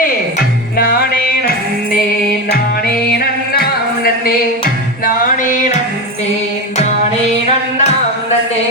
நன்னே நானே நன்னே நானே நன்னாம் நன்னே நானே நன்னே நானே நன்னாம் நன்னே.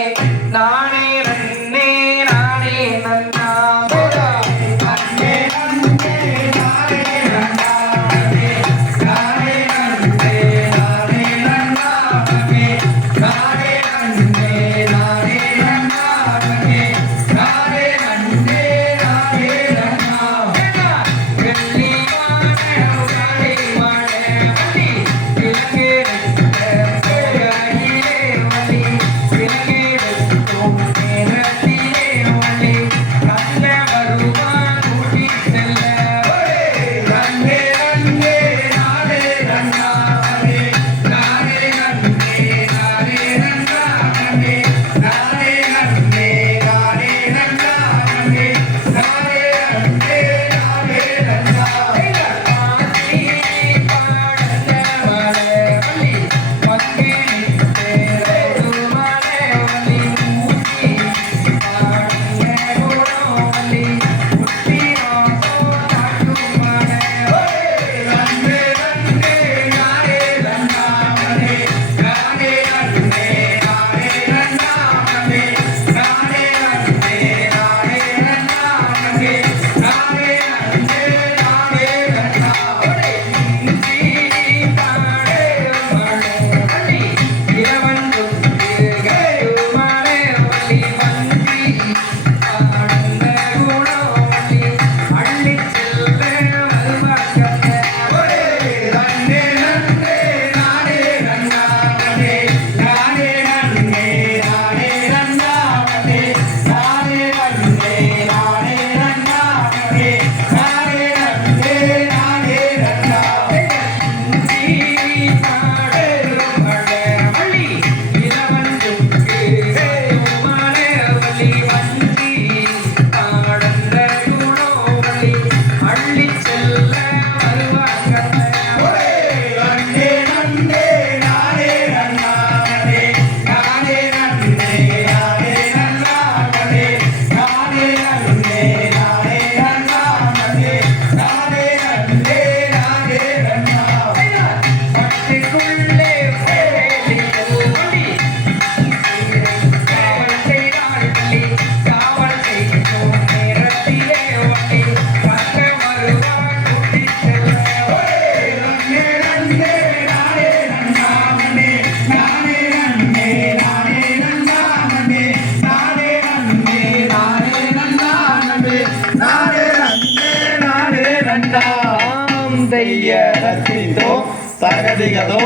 செய்ய ரசித்தோம் சகதிகதோ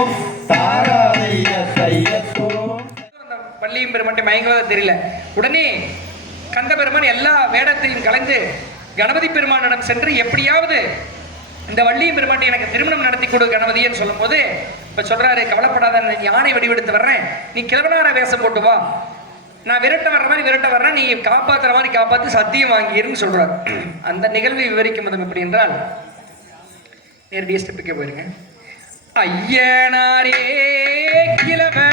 தாராதைய செய்யத்தோ பள்ளியும் பெருமாட்டி மயங்குவதாக தெரியல. உடனே கந்த பெருமான் எல்லா வேடத்தையும் கலைந்து கணபதி பெருமானிடம் சென்று எப்படியாவது இந்த வள்ளியும் பெருமாட்டி எனக்கு திருமணம் நடத்தி கொடு கணபதின்னு சொல்லும்போது இப்போ சொல்கிறாரு கவலைப்படாத யானை வடிவெடுத்து வர்றேன். நீ கிழவனார வேஷம் போட்டு வா. நான் விரட்ட வர்ற மாதிரி விரட்ட வர்றேன். நீ காப்பாத்துற மாதிரி காப்பாத்து சத்தியம் வாங்கிருன்னு சொல்றாரு. அந்த நிகழ்வை விவரிக்கும் விதம் எப்படி என்றால் நேரடிய ஸ்டெப்புக்கே போயிருங்க. ஐயனாரே கிழவன்.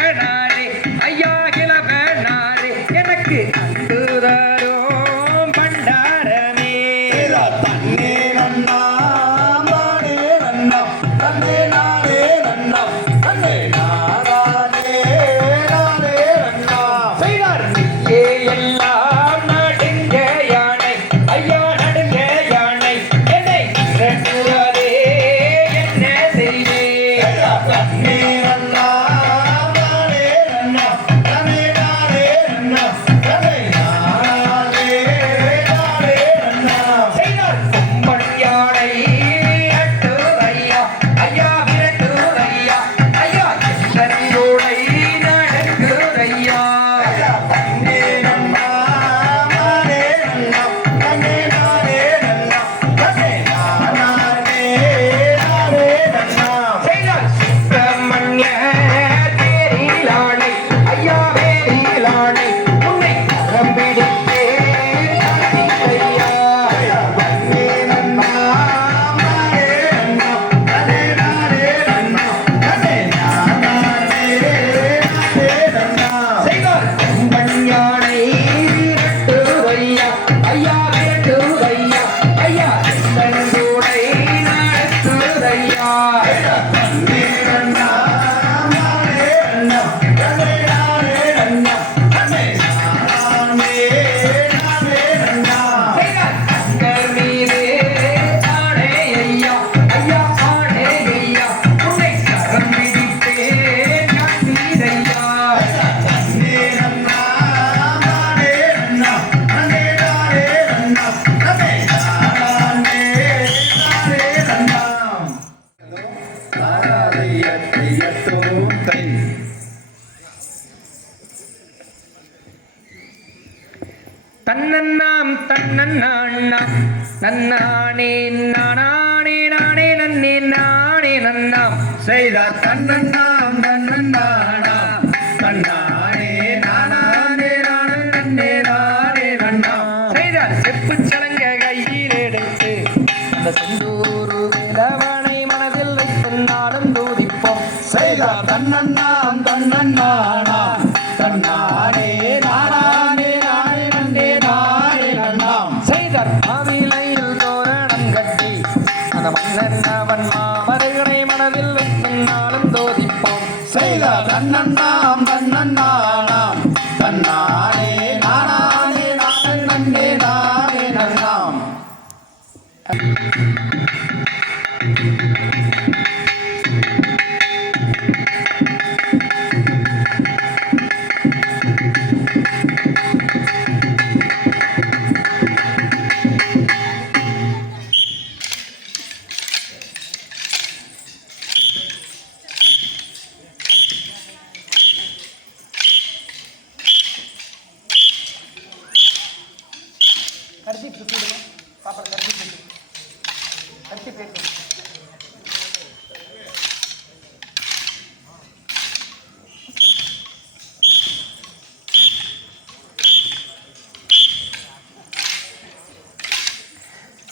Yes, sir. நன்னாண்ணா. நன்னானே நானே நானே நன்னே நானே நன்னாம் செய்தார் தன்னண்ணாம் தன்னண்ணானா தன்னானே நானானே நானே நன்னே நானே நன்னாம் செய்தார் செப்பு சலங்க கையில் எடுத்து அந்த செந்தூரு விதவனை மனதில் வைத்து தூதிப்போம். செய்தார் தன்னண்ணா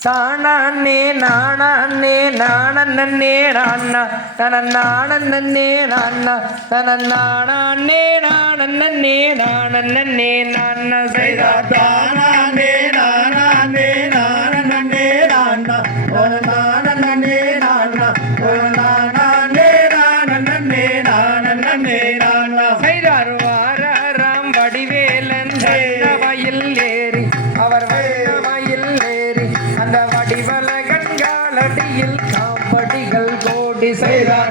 தானே நானே நானே. நானா நானே. நானா நானே நானே நானே. நானா செய்தா தானே esa edad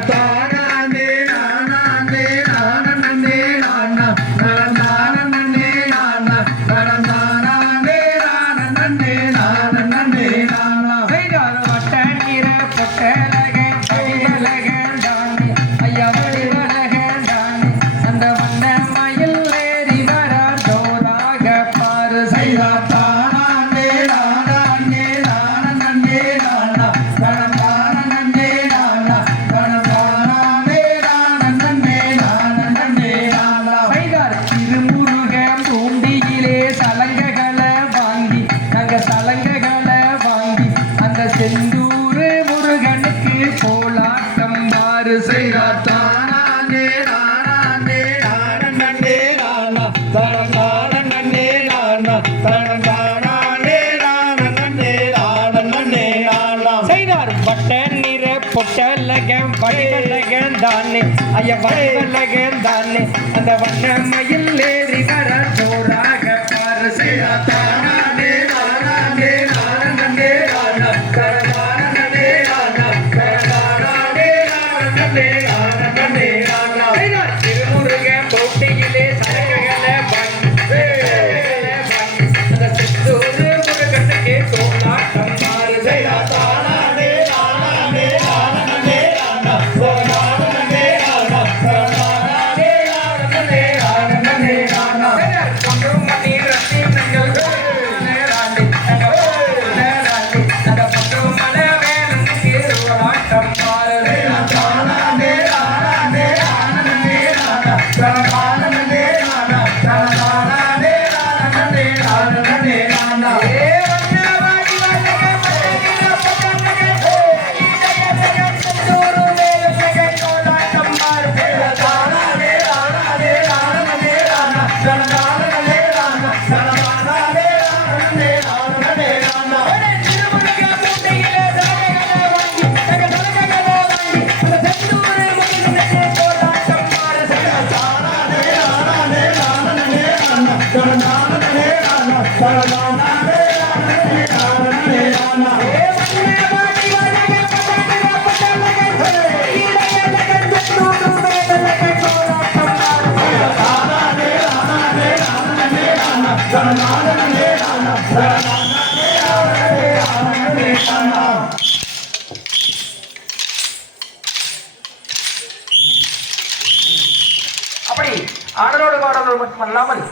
வட்ட நிற பொட்டலகம் வடிவலகம் தானே. ஐய வடிவலகம் தானே. அந்த வட்ட மயில் ஏறி வர ஜோராக பாரு செய்யா தானே தானே தானே தானே தானே தானே அப்படி ஆடலோடு பாடல்கள் மட்டுமல்லாமல்